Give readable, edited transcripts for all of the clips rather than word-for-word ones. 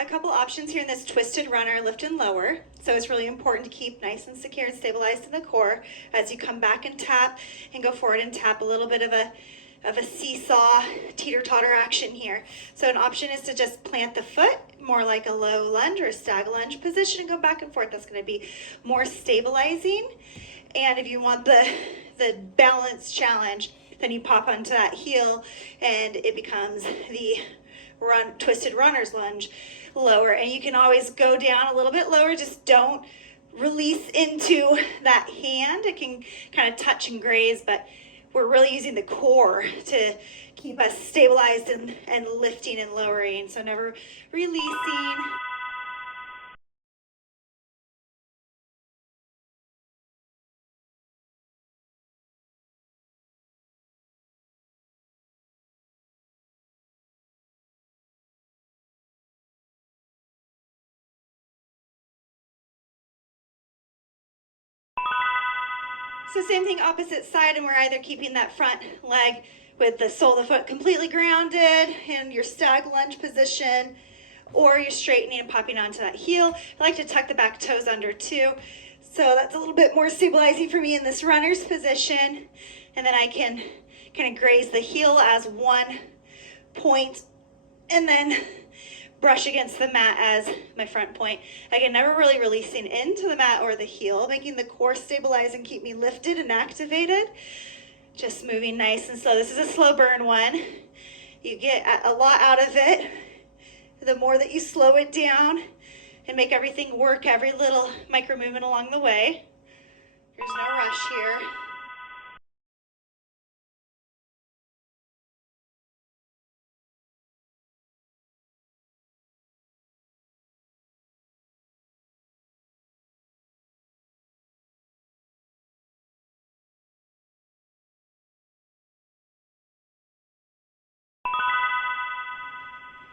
A couple options here in this twisted runner, lift and lower. So it's really important to keep nice and secure and stabilized in the core as you come back and tap and go forward and tap. A little bit of a seesaw teeter-totter action here. So an option is to just plant the foot more like a low lunge or a stag lunge position and go back and forth. That's going to be more stabilizing. And if you want the balance challenge, then you pop onto that heel and it becomes the twisted runner's lunge lower. And you can always go down a little bit lower, just don't release into that hand. It can kind of touch and graze, but we're really using the core to keep us stabilized and lifting and lowering. So never releasing. So same thing, opposite side, and we're either keeping that front leg with the sole of the foot completely grounded in your stag lunge position, or you're straightening and popping onto that heel. I like to tuck the back toes under too. So that's a little bit more stabilizing for me in this runner's position. And then I can kind of graze the heel as one point and then brush against the mat as my front point. Again, never really releasing into the mat or the heel, making the core stabilize and keep me lifted and activated. Just moving nice and slow. This is a slow burn one. You get a lot out of it the more that you slow it down and make everything work, every little micro movement along the way. There's no rush here.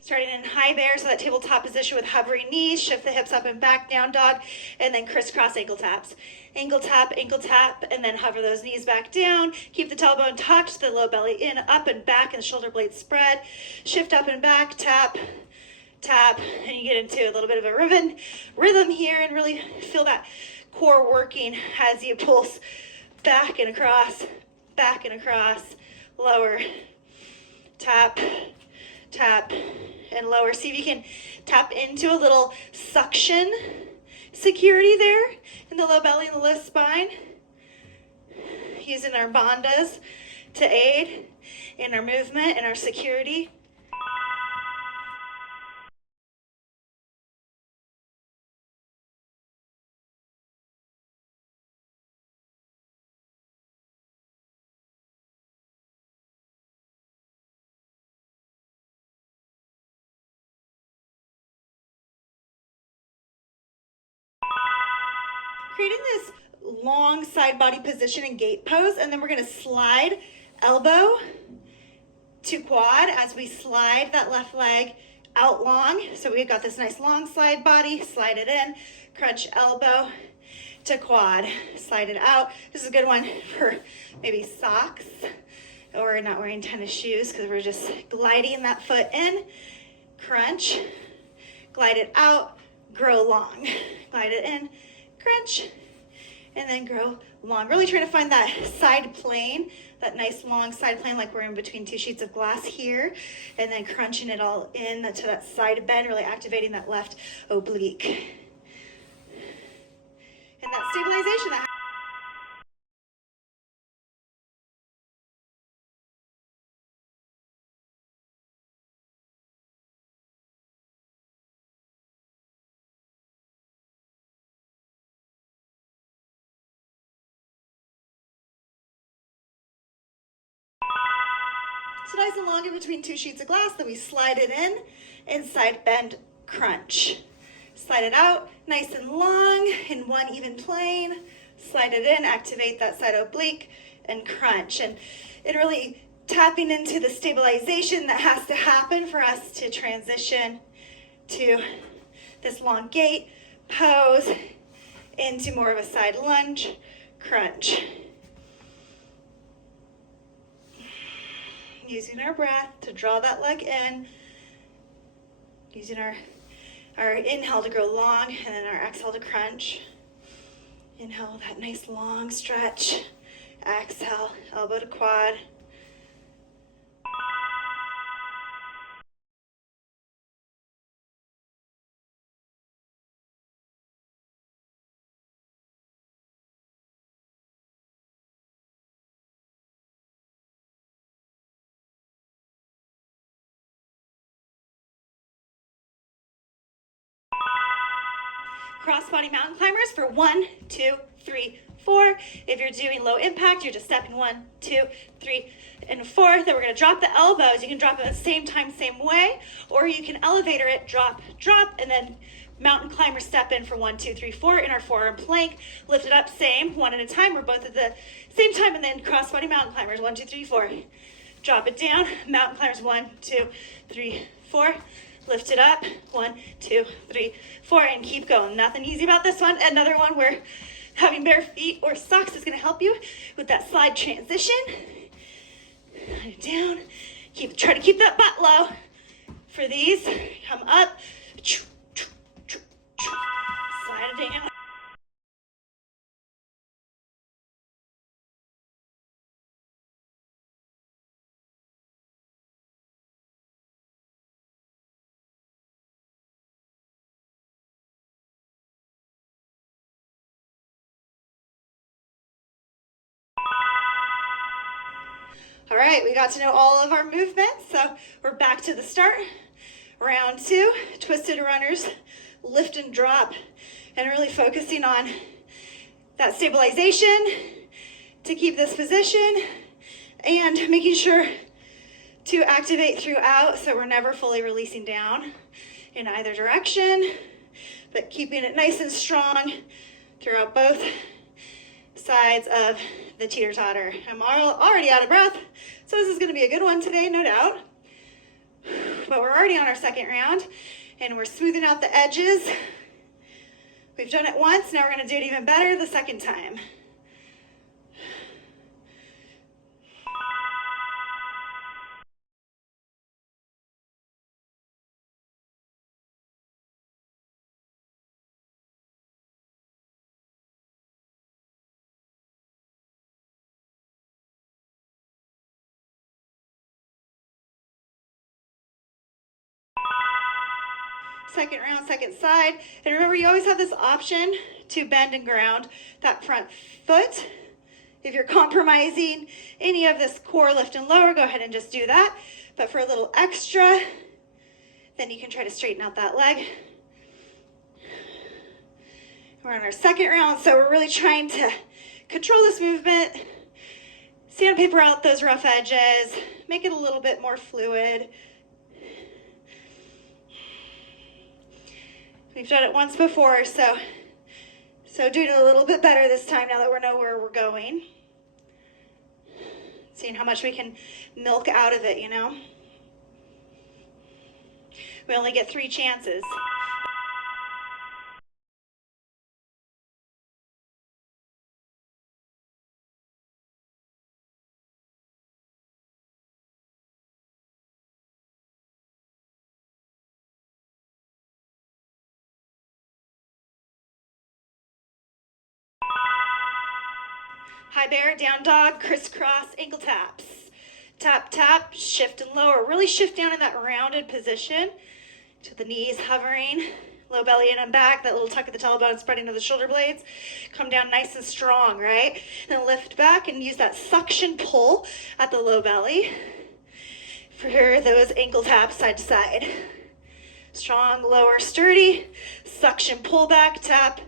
Starting in high bear, so that tabletop position with hovering knees, shift the hips up and back, down dog, and then crisscross ankle taps. Ankle tap, and then hover those knees back down. Keep the tailbone tucked, the low belly in, up and back, and the shoulder blades spread. Shift up and back, tap, tap, and you get into a little bit of a rhythm here and really feel that core working as you pulse back and across, lower, tap, tap, and lower. See if you can tap into a little suction security there in the low belly and the low spine. Using our bandhas to aid in our movement and our security. Creating this long side body position and gate pose, and then we're going to slide elbow to quad as we slide that left leg out long. So we've got this nice long slide body, slide it in, crunch elbow to quad, slide it out. This is a good one for maybe socks or not wearing tennis shoes because we're just gliding that foot in, crunch, glide it out, grow long, glide it in, crunch, and then grow long. Really trying to find that side plane, that nice long side plane like we're in between two sheets of glass here, and then crunching it all in to that side bend, really activating that left oblique. And that stabilization, that so nice and long in between two sheets of glass, then we slide it in and side bend crunch. Slide it out, nice and long in one even plane. Slide it in, activate that side oblique and crunch. And it really tapping into the stabilization that has to happen for us to transition to this long gate pose into more of a side lunge crunch. Using our breath to draw that leg in, using our our inhale to go long, and then our exhale to crunch. Inhale, that nice long stretch. Exhale, elbow to quad. Cross-body mountain climbers for 1, 2, 3, 4. If you're doing low impact, you're just stepping 1, 2, 3, and 4. Then we're going to drop the elbows. You can drop it at the same time, same way, or you can elevator it, drop, drop, and then mountain climber step in for 1, 2, 3, 4 in our forearm plank. Lift it up, same, one at a time. We're both at the same time, and then cross-body mountain climbers, 1, 2, 3, 4. Drop it down, mountain climbers, 1, 2, 3, 4. Lift it up, 1, 2, 3, 4, and keep going. Nothing easy about this one. Another one where having bare feet or socks is gonna help you with that slide transition. Down, try to keep that butt low. For these, come up, slide it down. All right, we got to know all of our movements, so we're back to the start. Round 2, twisted runners, lift and drop, and really focusing on that stabilization to keep this position and making sure to activate throughout so we're never fully releasing down in either direction, but keeping it nice and strong throughout both sides of the teeter-totter. I'm already out of breath, so this is going to be a good one today, no doubt. But we're already on our second round, and we're smoothing out the edges. We've done it once, now we're going to do it even better the second time. Second round, second side. And remember, you always have this option to bend and ground that front foot. If you're compromising any of this core lift and lower, go ahead and just do that. But for a little extra, then you can try to straighten out that leg. We're on our second round, so we're really trying to control this movement, sandpaper out those rough edges, make it a little bit more fluid. We've done it once before, so doing it a little bit better this time now that we know where we're going. Seeing how much we can milk out of it, you know? We only get 3 chances. High bear, down dog, crisscross, ankle taps. Tap, tap, shift and lower. Really shift down in that rounded position to the knees hovering, low belly in and back, that little tuck at the tailbone, spreading to the shoulder blades. Come down nice and strong, right? Then lift back and use that suction pull at the low belly for those ankle taps side to side. Strong, lower, sturdy, suction pull back, tap,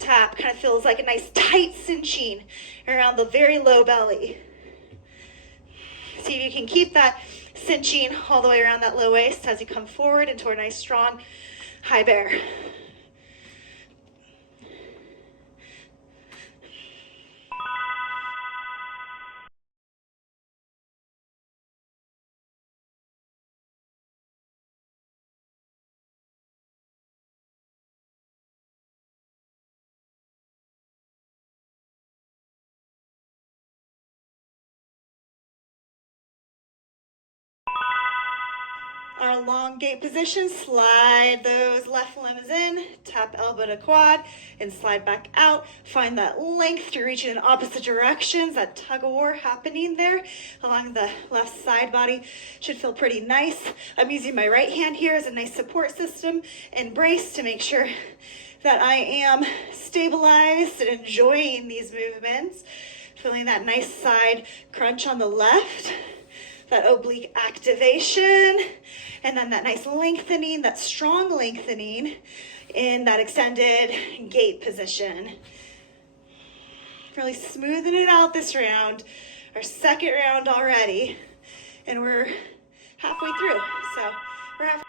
tap. Kind of feels like a nice tight cinching around the very low belly. See if you can keep that cinching all the way around that low waist as you come forward into a nice strong high bear. our long gate position, slide those left limbs in, tap elbow to quad, and slide back out. Find that length to reach in opposite directions, that tug of war happening there along the left side body. Should feel pretty nice. I'm using my right hand here as a nice support system and brace to make sure that I am stabilized and enjoying these movements. Feeling that nice side crunch on the left, that oblique activation, and then that nice lengthening, that strong lengthening in that extended gate position. Really smoothing it out this round, our second round already, and we're halfway through. So we're halfway.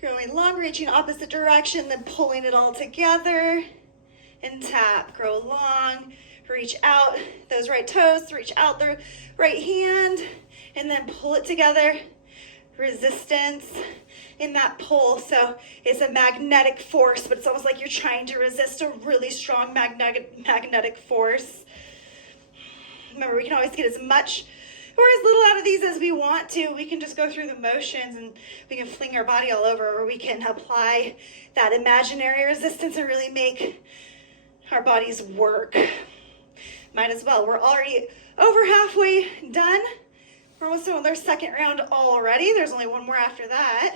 Going long, reaching opposite direction, then pulling it all together and tap. Grow long, reach out those right toes, reach out the right hand, and then pull it together. Resistance in that pull. So it's a magnetic force, but it's almost like you're trying to resist a really strong magnetic force. Remember, we can always get as much or as little out of these as we want to. We can just go through the motions and we can fling our body all over, or we can apply that imaginary resistance and really make our bodies work. Might as well. We're already over halfway done. We're almost on their second round already. There's only one more after that.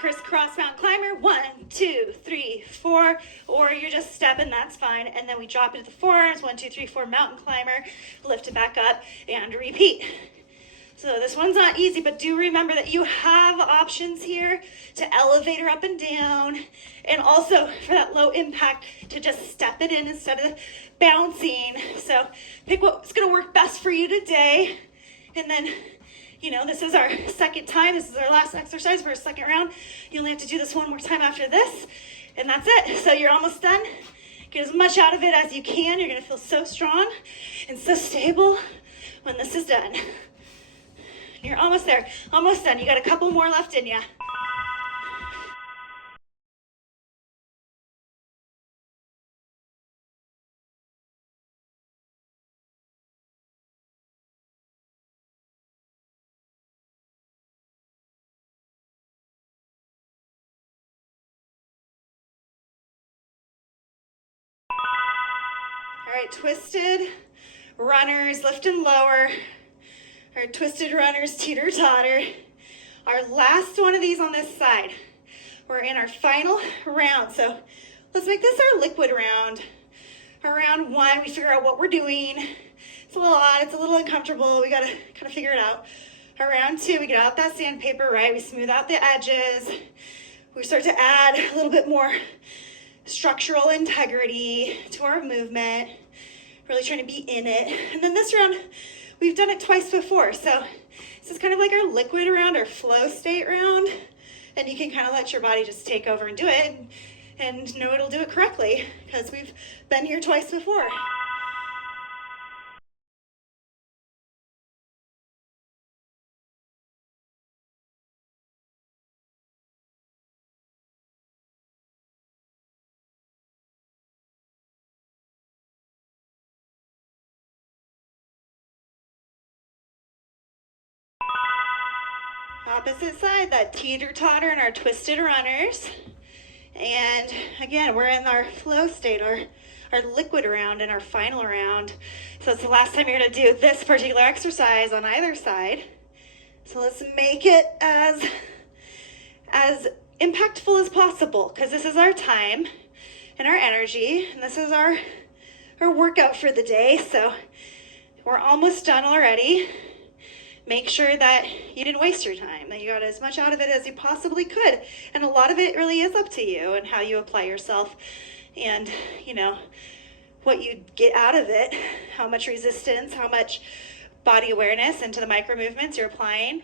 Crisscross mountain climber, 1, 2, 3, 4, or you're just stepping, that's fine. And then we drop into the forearms, 1, 2, 3, 4, mountain climber, lift it back up and repeat. So this one's not easy, but do remember that you have options here to elevate her up and down, and also for that low impact to just step it in instead of bouncing. So pick what's gonna work best for you today, and then this is our second time. This is our last exercise for our second round. You only have to do this one more time after this, and that's it. So you're almost done. Get as much out of it as you can. You're gonna feel so strong and so stable when this is done. You're almost there, almost done. You got a couple more left in you. All right, twisted runners, lift and lower. Our twisted runners, teeter-totter. Our last one of these on this side. We're in our final round, so let's make this our liquid round. Our round one, we figure out what we're doing. It's a little odd, it's a little uncomfortable. We gotta kind of figure it out. Our round two, we get out that sandpaper, right? We smooth out the edges. We start to add a little bit more structural integrity to our movement. Really trying to be in it. And then this round, we've done it twice before, so this is kind of like our liquid round, our flow state round, and you can kind of let your body just take over and do it, and know it'll do it correctly, because we've been here twice before. Opposite side, that teeter-totter and our twisted runners. And again, we're in our flow state, our liquid round and our final round. So it's the last time you're gonna do this particular exercise on either side. So let's make it as impactful as possible, because this is our time and our energy, and this is our workout for the day. So we're almost done already. make sure that you didn't waste your time, that you got as much out of it as you possibly could. And a lot of it really is up to you and how you apply yourself and, you know, what you get out of it, how much resistance, how much body awareness into the micro movements you're applying.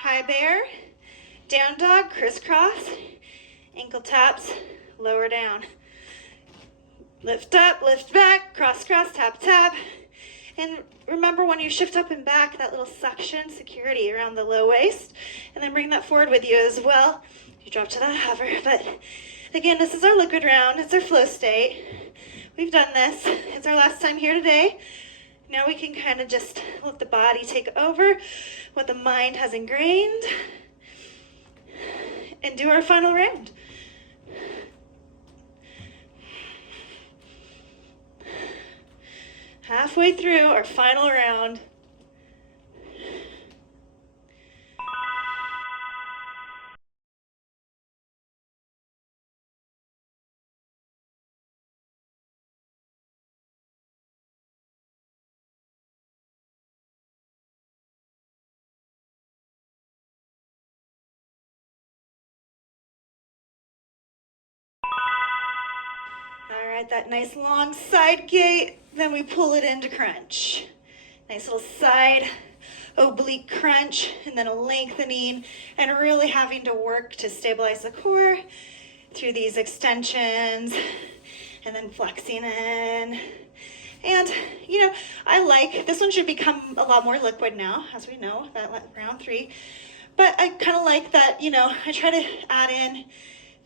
High bear, down dog, crisscross, ankle taps, lower down. Lift up, lift back, cross, cross, tap, tap. And remember when you shift up and back, that little suction, security around the low waist. And then bring that forward with you as well. You drop to that hover. But again, this is our liquid round. It's our flow state. We've done this. It's our last time here today. Now we can kind of just let the body take over what the mind has ingrained and do our final round. Halfway through our final round. All right, that nice long side gate, then we pull it into crunch. Nice little side oblique crunch, and then a lengthening, and really having to work to stabilize the core through these extensions, and then flexing in. And, you know, I like, this one should become a lot more liquid now, as we know, that round 3. But I kind of like that, you know, I try to add in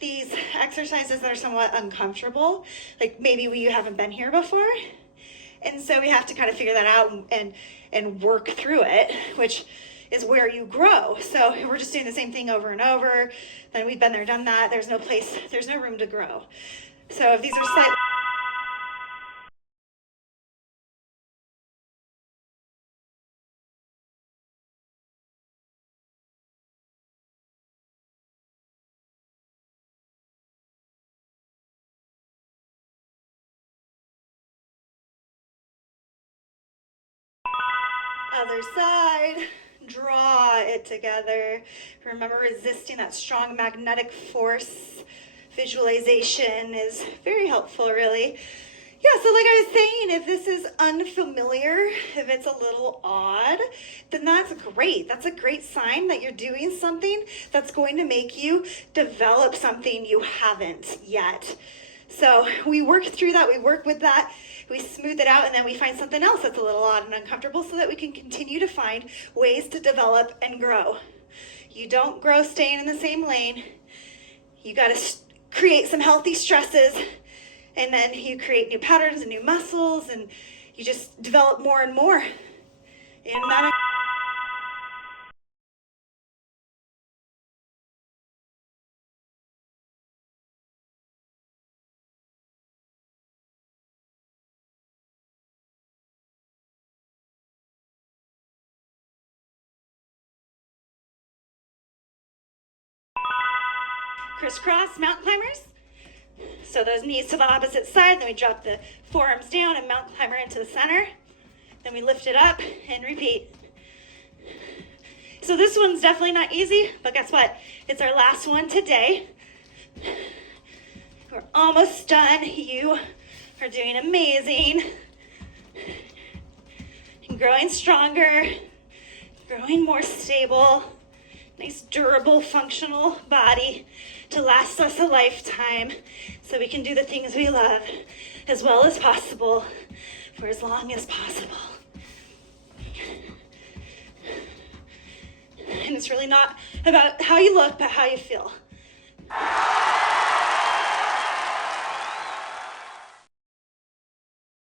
these exercises that are somewhat uncomfortable, like maybe you haven't been here before. And so we have to kind of figure that out and work through it, which is where you grow. So if we're just doing the same thing over and over, then we've been there, done that. There's no place, there's no room to grow. So if these are slightly other side, draw it together. Remember, resisting that strong magnetic force. Visualization is very helpful, really. Yeah, so like I was saying, if this is unfamiliar, if it's a little odd, then that's great. That's a great sign that you're doing something that's going to make you develop something you haven't yet. So we work through that, we work with that, we smooth it out, and then we find something else that's a little odd and uncomfortable so that we can continue to find ways to develop and grow. You don't grow staying in the same lane. You got to create some healthy stresses, and then you create new patterns and new muscles, and you just develop more and more. And that crisscross mountain climbers. So those knees to the opposite side, then we drop the forearms down and mountain climber into the center. Then we lift it up and repeat. So this one's definitely not easy, but guess what? It's our last one today. We're almost done. You are doing amazing. And growing stronger, growing more stable. Nice, durable, functional body to last us a lifetime so we can do the things we love as well as possible for as long as possible. And it's really not about how you look, but how you feel.